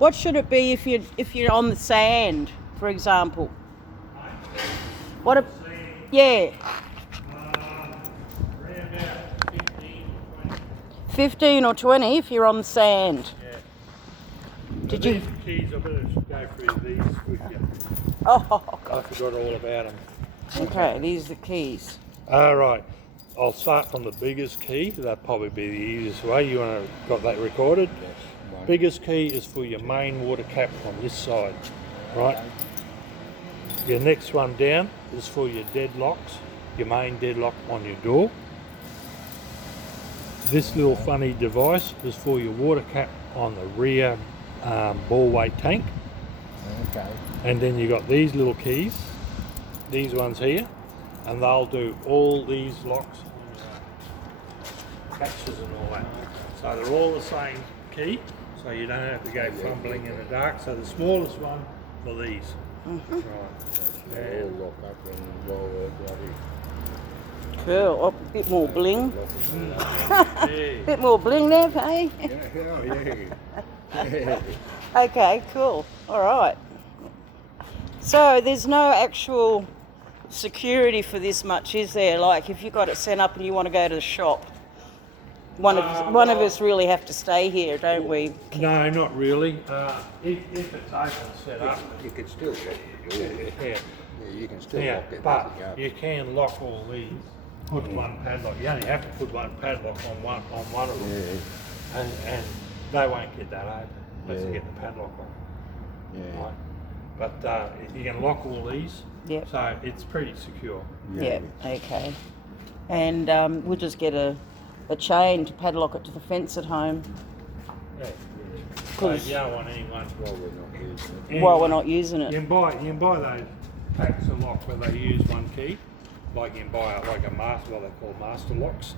What should it be if you're on the sand, for example? What a yeah. Around about 15 or 20. 15 or 20 if you're on the sand. Yeah. Did These you? keys, I better go through these with you. Oh, I forgot all about them. okay. These are the keys. All right. I'll start from the biggest key. That'll probably be the easiest way. You want to got that recorded? Yes. One. Biggest key is for your main water cap on this side, right? Your next one down is for your deadlocks, your main deadlock on your door. This little funny device is for your water cap on the rear ball weight tank. Okay. And then you got these little keys, these ones here, and they'll do all these locks, catches and all that. So they're all the same key, so you don't have to go fumbling in the dark. So the smallest one for these. Right. They all lock up and roll bloody. Cool. Oh, a bit more bling. Yeah. Bit more bling there, hey? Yeah. Okay, cool. All right. So there's no actual security for this much, is there? Like if you got it set up and you want to go to the shop, one of us really have to stay here, don't we? No, not really. If it's open set up, You can still lock the door. yeah. Yeah, you can still Yeah, lock it. but you can lock all these. Put one padlock. You only have to put one padlock on one of them, Yeah. and they won't get that open unless you Yeah. get the padlock on. Yeah. Right? But you can lock all these, Yep. so it's pretty secure. Yeah. Okay. And we'll just get a chain to padlock it to the fence at home Yeah. So Cause- you don't want anyone. Well, we're not using it. while we're not using You it. can buy those packs of lock where they use one key. Like you can buy like a master, what they call master locks,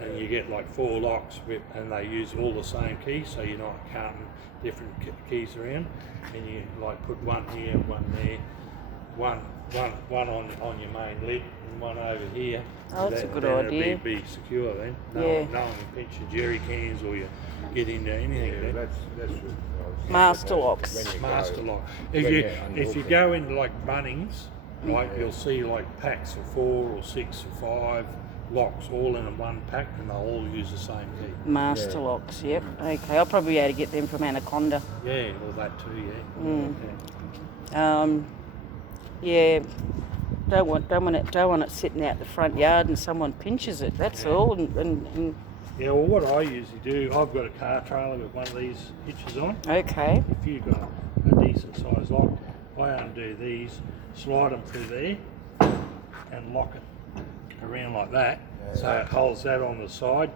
and you get like 4 locks and they use all the same key, so you're not counting different keys around. And you like put one here, one there, one on your main lid, and one over here. Oh, that's a good then idea. It'll be secure then. No Yeah. one can pinch your jerry cans or you get into anything. Yeah, then. that's what I was thinking. Master locks. When you Master go- lock. when If you you unhook it. go into like Bunnings, right, you'll see like packs of 4 or 6 or 5 locks all in one pack, and they all use the same key. Master Yeah. locks. Yep. Okay. I'll probably be able to get them from Anaconda. Yeah, all that too. Yeah. Mm. Yeah. Yeah. Don't want it sitting out the front yard and someone pinches it. That's all. And Yeah. Well, what I usually do, I've got a car trailer with one of these hitches on. okay. If you've got a decent sized lock, I undo these, slide them through there, and lock it around like that, so it holds that on the side.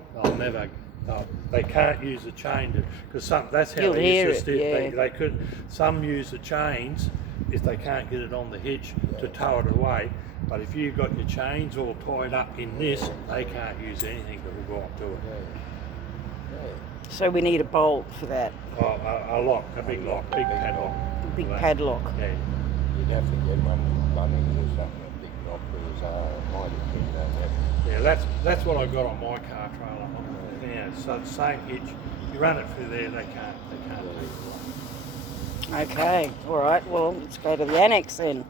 They can't use the chain because that's how You'll they hear used to. it, yeah. They could. Some use the chains if they can't get it on the hitch to tow it away. But if you've got your chains all tied up in this, they can't use anything to hook up to it. So we need a bolt for that. A lock, a big lock, big padlock. Big for that. padlock. Yeah. You'd have to get one with Bunnings or something, a big lock with might have been that. Yeah, that's what I got on my car trailer. Yeah, so the same hitch. You run it through there, they can't do it. Okay. All right. Well, let's go to the annex then.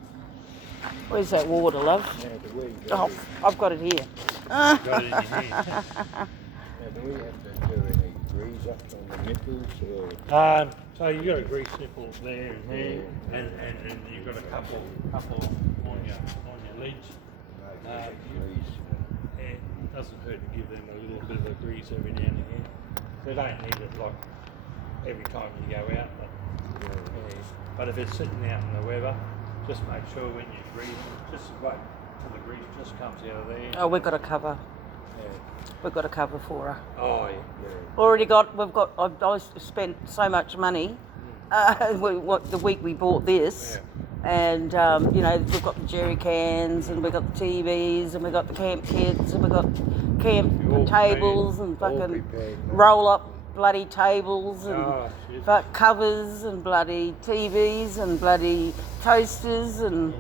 Where's that water, love? Now, do we, Oh, I've got it here. Got it in your hand. now, do we have to do any grease up on the nipples or? So you got a grease nipple there and there, and you've got a couple on your lids. Grease. Yeah, it doesn't hurt to give them a little bit of a grease every now and again. They don't need it like every time you go out, but if it's sitting out in the weather, just make sure when you grease, just wait till the grease just comes out of there. Oh, we've got a cover. Yeah. We've got a cover for her. Oh yeah. I've spent so much money the week we bought this. And, we've got the jerry cans and we've got the TVs and we've got the camp kits and we've got camp All tables and all fucking prepared, roll up bloody tables and Oh, shit. covers and bloody TVs and bloody toasters and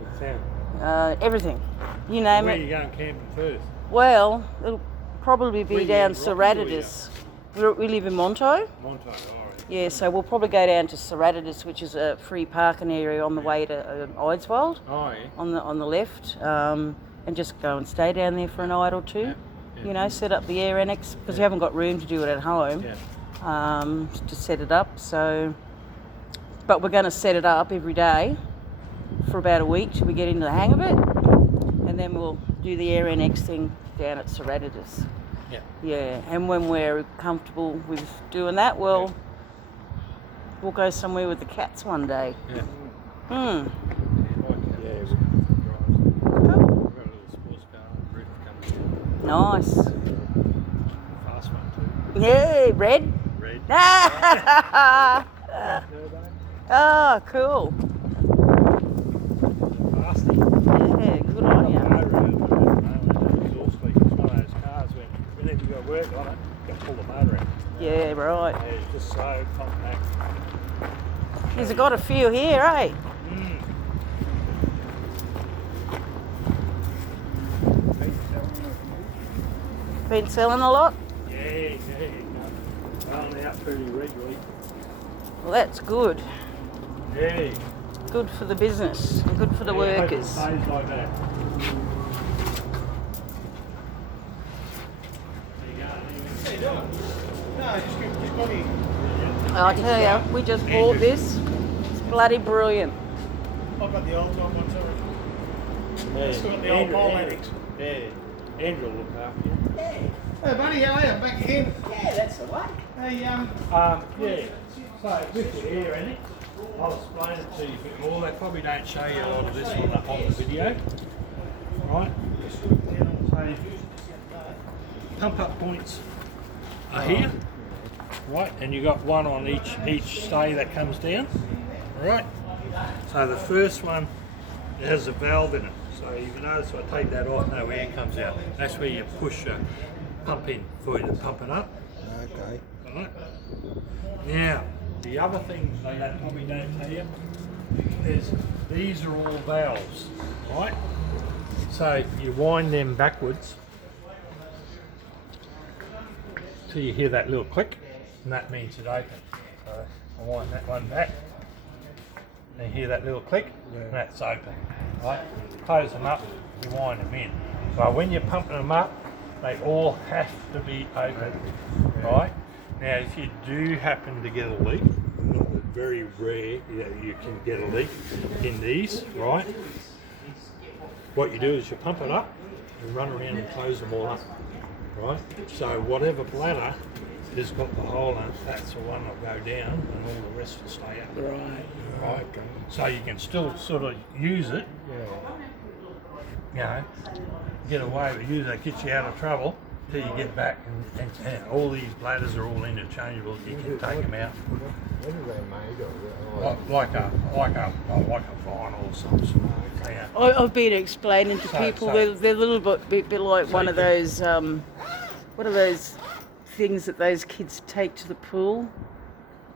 everything. You name Where it. are you going camping first? Well, it'll probably be Where you down in Rocky or Serratus. We live in Monto. Monto, alright. Yeah, so we'll probably go down to Serratitis, which is a free parking area on the way to Eidswold, Oh, yeah. on the left, and just go and stay down there for a night or two. Yeah, yeah. You know, set up the air annex because we haven't got room to do it at home. Yeah. To set it up. So, but we're going to set it up every day for about a week till we get into the hang of it, and then we'll do the air annex thing down at Serratitis. Yeah. Yeah, and when we're comfortable with doing that, we'll go somewhere with the cats one day. Yeah. Hmm. Yeah, We've got a little sports car and Ruth coming Nice. in. Fast one too. Yeah, red. Red. Oh, cool. Fasty. Yeah, good on you. Exhaust leak. It's one of those cars whenever you got work on it, you got to pull the motor out. Yeah, right. Yeah, it's just so compact. He's got a few here, eh? Mm. Been selling a lot? Yeah. Going out pretty regularly. Well, that's good. Yeah. Good for the business and good for the Yeah, workers. Stays like that. I tell you, we just bought this. It's bloody brilliant. I've got the old time one too. Yeah. Still got the old pole annex. Yeah. Andrew will look after you. Hey buddy, how are you? Back again. Yeah, that's the way. Hey, Yeah. So with the air annex, I'll explain it to you a bit more. They probably don't show you a lot of this on the video. Right? So pump up points are here. Right, and you got one on each stay that comes down. Right? So the first one has a valve in it. So you can notice if I take that off, no air comes out. That's where you push a pump in for you to pump it up. okay. Right. Now, the other thing they probably don't tell you is these are all valves, right? So you wind them backwards till you hear that little click, and that means it's open. So I wind that one back, and you hear that little click, and that's open, right? Close them up, you wind them in. So when you're pumping them up, they all have to be open, right? Now, if you do happen to get a leak, very rare that you can get a leak in these, right? What you do is you pump it up, you run around and close them all up, right? So whatever bladder has got the hole in it, that's the one that'll go down, and all the rest will stay up. Right. So you can still sort of use it, you know, get away with use it, get you out of trouble till you get back, and all these bladders are all interchangeable. You can take them out. What are they made of? Like a vinyl or something. Yeah. I've been explaining to So- people so- they're a little bit like So one you of can- those what are those things that those kids take to the pool?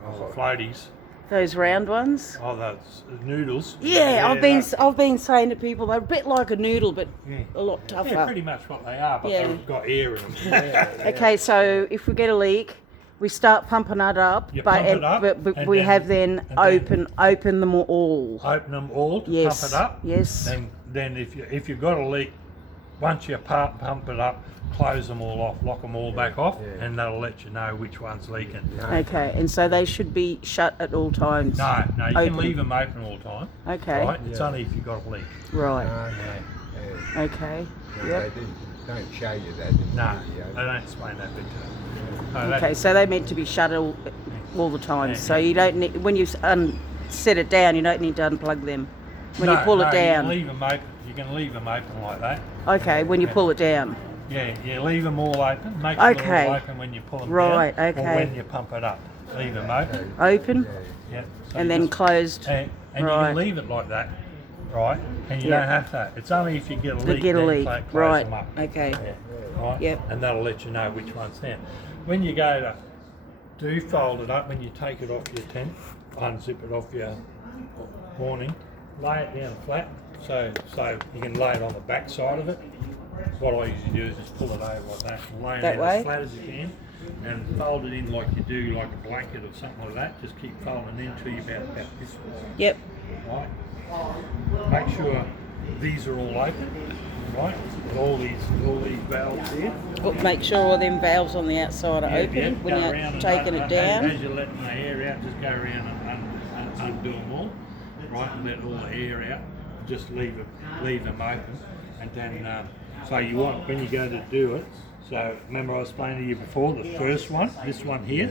Oh, the floaties. Those round ones. Oh, those noodles. Yeah, those- I've been saying to people they're a bit like a noodle, but Yeah. a lot tougher. Yeah, pretty much what they are, but Yeah. they've got air in them. Okay, so if we get a leak, we start pumping it up, You but, pump it up, but and we then- have then open them all. Open them all to Yes, pump it up. yes. And then if you've got a leak, once you pump it up, close them all off, lock them all back off, and that'll let you know which one's leaking. Okay, and so they should be shut at all times. No, you Open. can leave them open all the time. Okay. Right? It's only if you've got a leak. Right. Yeah. Okay. They Yep. don't show you that in No, the video. they don't explain that bit to you. No, Okay, so they're meant to be shut all the time. Yeah, So yeah. you don't need, when you set it down, you don't need to unplug them. When you pull it You down. can leave them open. You can leave them open like that. Okay, when you pull it down. Yeah, leave them all open. Make them Okay. all open when you pull them Right, down. okay. Or when you pump it up. Leave them open. Open Yeah. So and you then just- closed. And you Right. can leave it like that, right? And you Yeah. don't have to. It's only if you get a To leak. get a then leak. close Right. them up. Okay. Yeah. Right. Yep. And that'll let you know which one's there. When you go to do fold it up, when you take it off your tent, unzip it off your awning, lay it down flat, so you can lay it on the back side of it. What I usually do is just pull it over like that, and lay it That down way? as flat as you can. and fold it in like you do like a blanket or something like that. Just keep folding in until you're about this wide. Yep. Right? Make sure these are all open, right? With all these valves here. But make sure all them valves on the outside are Yeah, open yeah, when go you're around and taking it down. As you're letting the air out, just go around and undo them all, right? And let all the air out. Just leave them open, and then so you want when you go to do it. So remember I was explaining to you before, the first one, this one here,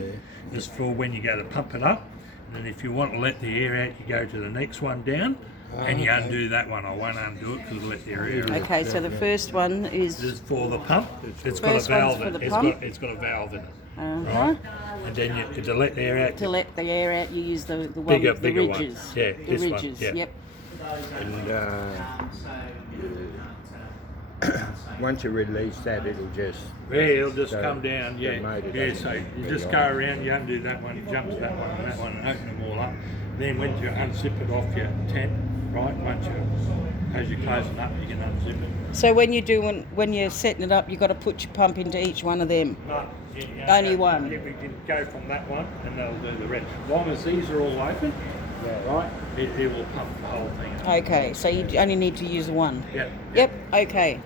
is for when you go to pump it up. And then if you want to let the air out, you go to the next one down, and you undo that one. I won't undo it because it'll let the air out. Okay, so the first one This is is for the pump. It's got a First one's valve for in the it. pump. It's got a valve in it. uh-huh. And then to let the air out, To let the air out, you use the one Bigger- with the bigger one. ridges. Yeah, the this one, ridges. yeah. Yep. And once you release that, it'll just. yeah, it'll just So come down. the Yeah, motor yeah. doesn't So need you to just be go on. around, you undo that one, you jump to that one and that one, and open them all up. Then when you unzip it off your tent, right? As you're closing up, you can unzip it. So when you're setting it up, you've got to put your pump into each one of them. No, Only one. Yeah, we can go from that one, and that'll do the rest. As long as these are all open, right? It will pump the whole thing up. Okay, so you only need to use one. Yeah. Yep. Okay.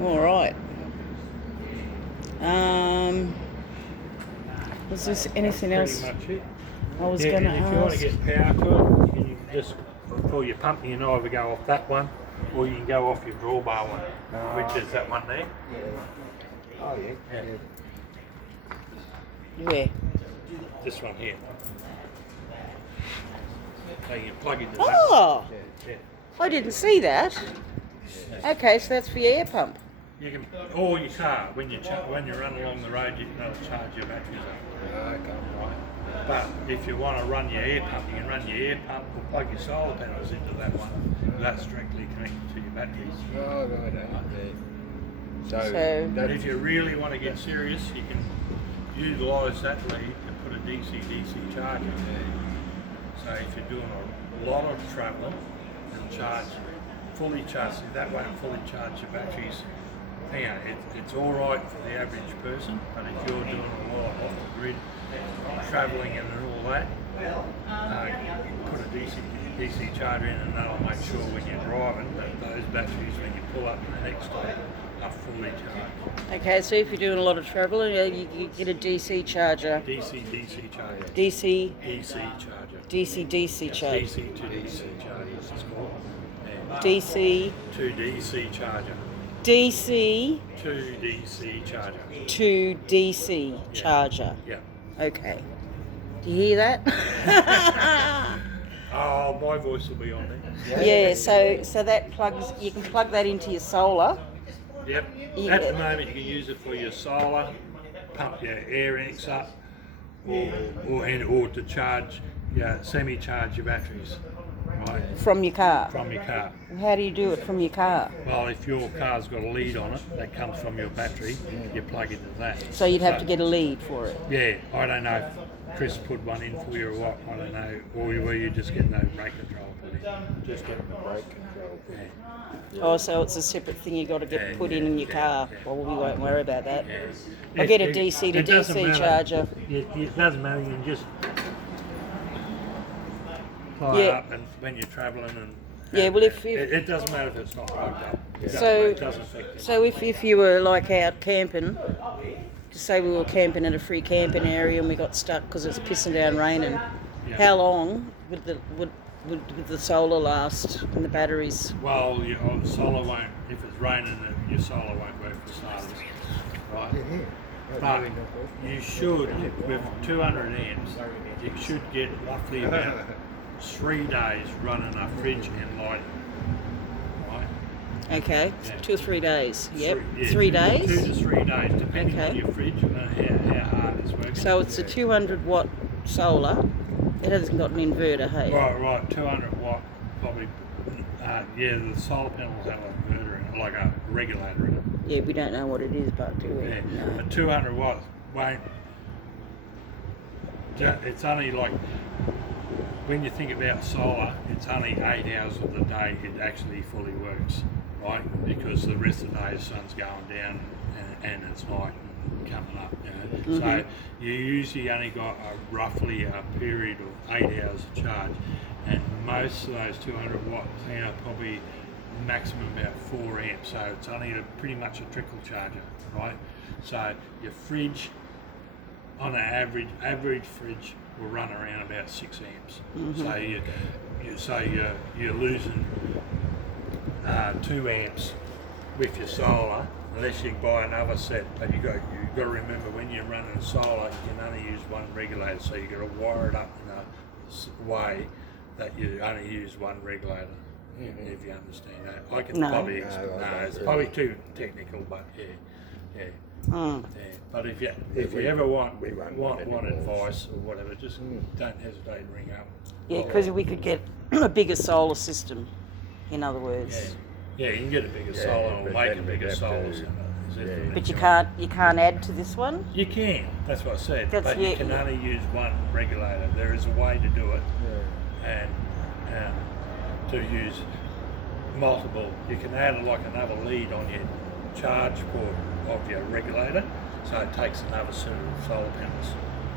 All right. Was there anything else Pretty much it. I was Yeah, going to and if you want ask? to get power to it, you can just for your pump, you can either go off that one, or you can go off your drawbar one, which is that one there. Oh yeah. Yeah. Where? This one here. So you can plug into that. Oh, Yeah. I didn't see that. Okay, so that's for your air pump. You can, or your car when you run along the road, that'll charge your batteries up. Okay. Right. But if you want to run your air pump, you can run your air pump or plug your solar panels into that one. That's directly connected to your batteries. Oh right. Yeah. So, So- But if you really want to get serious, you can utilise that lead to put a DC-DC charger. So if you're doing a lot of travelling and fully charge, that won't fully charge your batteries. Yeah, it's all right for the average person, but if you're doing a lot off the grid, travelling and all that, put a DC charger in, and that'll make sure when you're driving that those batteries, when you pull up in the next stop, are fully charged. Okay, so if you're doing a lot of travel, you get a DC charger. DC charger. DC charger. DC charger. DC to DC chargers, it's called. Yeah. DC To DC charger. DC To DC charger. to DC charger. Yeah. Okay. Do you hear that? Oh, my voice will be on there. Yeah, so that plugs, you can plug that into your solar. Yep. Yeah. At the moment, you can use it for your solar, pump your air X up, or to charge, semi-charge your batteries, right, From your car. from your car. How do you do it from your car? Well, if your car's got a lead on it that comes from your battery, you plug into that. So you'd have to get a lead for it. Yeah, I don't know if Chris put one in for you or what. I don't know, or were you just getting no brake control put in? just getting the brake control. Yeah. Oh, so it's a separate thing you got to get put in your car. Well, we won't worry about that. Yeah. I'll get a DC to it doesn't DC matter. charger. It doesn't matter. You can just plug Yeah. up and when you're travelling and. Yeah, well, if It doesn't matter if it's not plugged up. So- It doesn't affect it. So if you were like out camping, say we were camping in a free camping area and we got stuck because it's pissing down raining, Yeah. how long would the solar last and the batteries? Well, the solar won't. If it's raining, your solar won't work for starters, right? But you should, with 200 amps, you should get roughly about 3 days running a fridge and lighting, right? Okay, Yeah. 2 or 3 days. Yep, Yeah, 3 2 days. to 3 days, depending on Okay. your fridge and how hard it's working. So it's a 200 watt solar. It hasn't got an inverter, hey? Right, 200 watt, probably. The solar panels have an inverter in it, like a regulator in it. Yeah, we don't know what it is, but do we? Yeah, No. but 200 watts won't. It's only like when you think about solar, it's only 8 hours of the day it actually fully works, right? Because the rest of the day the sun's going down and it's night coming up. You know? So you usually only got roughly a period of 8 hours of charge, and most of those 200 watts are probably maximum about 4 amps. So it's only pretty much a trickle charger, right? So your fridge, on an average fridge, will run around about 6 amps. So you're losing 2 amps with your solar, unless you buy another set. But you've got to remember, when you're running solar, you can only use one regulator, so you've got to wire it up in a way that you only use one regulator. If you understand that, I can probably it's probably too technical, but yeah. But if you ever want advice or whatever, just don't hesitate to ring up. Yeah, because we could get a bigger solar system, in other words. Yeah, you can get a bigger solar or make a bigger solar. But you can't add to this one? You can, that's what I said. That's- But you can only use one regulator. There is a way to do it, and to use multiple. You can add like another lead on your charge port of your regulator, so it takes another set of solar panels,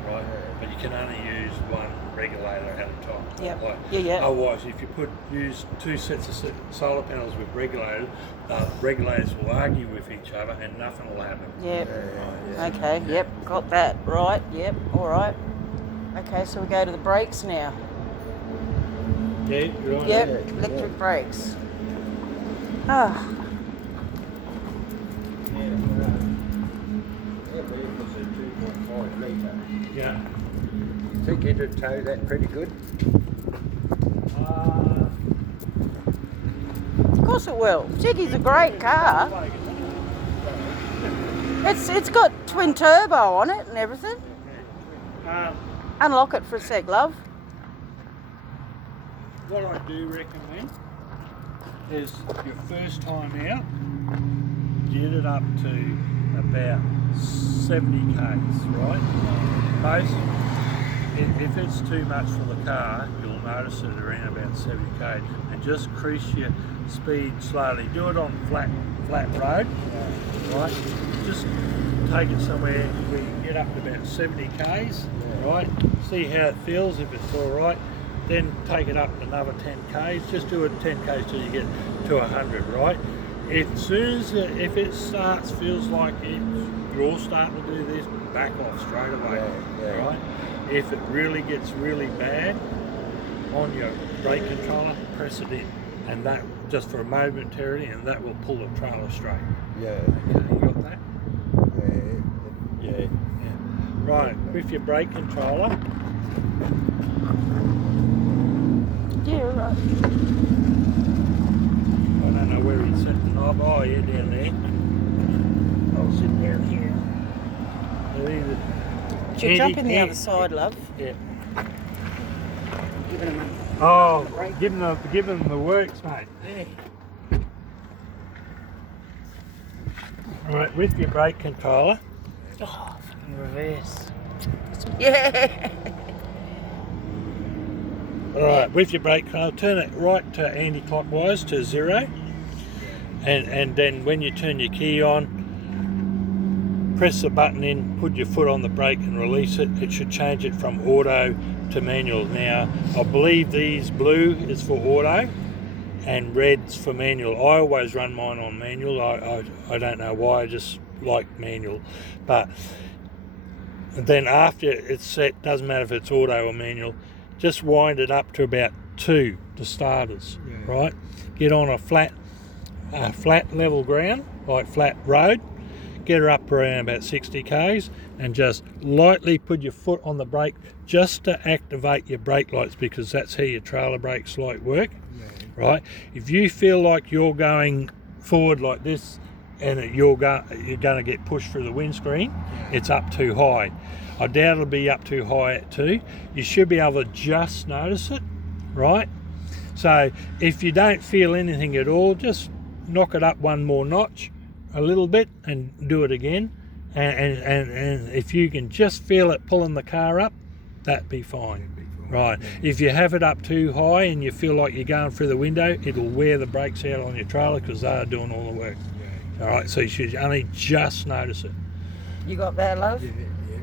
right? But you can only use one regulator at a time. Yep. Like, otherwise, if you use 2 sets of solar panels with regulators, the regulators will argue with each other and nothing will happen. Yep. Okay, yep, got that. Right, yep, all right. Okay, so we go to the brakes now. Yeah, right. Yep, electric brakes. Ah, vehicles are 2.5 litre. Yeah. Think you'd tow that pretty good? of course it will. Jiggy's a great car. It's got twin turbo on it and everything. Unlock it for a sec, love. What I do recommend is your first time out, get it up to about 70 k's, right? Most, if it's too much for the car, you'll notice it around about 70 k's, and just increase your speed slowly. Do it on flat road, right? Just take it somewhere where you can get up to about 70 k's, right? See how it feels. If it's all right, then take it up another 10 k's. Just do it 10 k's till you get to 100, right? As soon as if it feels like you're all starting to do this, back off straight away, right? If it really gets really bad, on your brake controller, press it in, and that just for a momentarily, and that will pull the trailer straight. Yeah. Okay, you got that? Yeah. Right, with your brake controller, Yeah, right. I don't know where he's set the knob. Oh, yeah, down there. I'll sit down here. Should jump in the other side, love. Yeah. Give it a minute. Oh, give them the works, mate. Right, with your brake controller. Oh, fucking reverse. Yeah. Alright, with your brake controller, turn it right to anti-clockwise to 0. And then when you turn your key on, press the button in, put your foot on the brake and release it. It should change it from auto to manual. Now, I believe these blue is for auto and red's for manual. I always run mine on manual. I don't know why, I just like manual. But then after it's set, doesn't matter if it's auto or manual, just wind it up to about 2, the starters, right? Get on a flat level ground, like flat road, get her up around about 60 k's, and just lightly put your foot on the brake just to activate your brake lights, because that's how your trailer brakes light work, right? If you feel like you're going forward like this and you're going to get pushed through the windscreen, it's up too high. I doubt it'll be up too high at 2. You should be able to just notice it, right? So if you don't feel anything at all, just knock it up one more notch, a little bit, and do it again. And if you can just feel it pulling the car up, that'd be fine. Right. If you have it up too high and you feel like you're going through the window, it'll wear the brakes out on your trailer because they are doing all the work. All right, so you should only just notice it. You got that, love? Did it, yeah.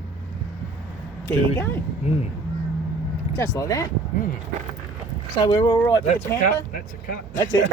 There you go. Mm. Just like that. Mm. So we're all right That's with a the camper? cut. That's a cut. That's it.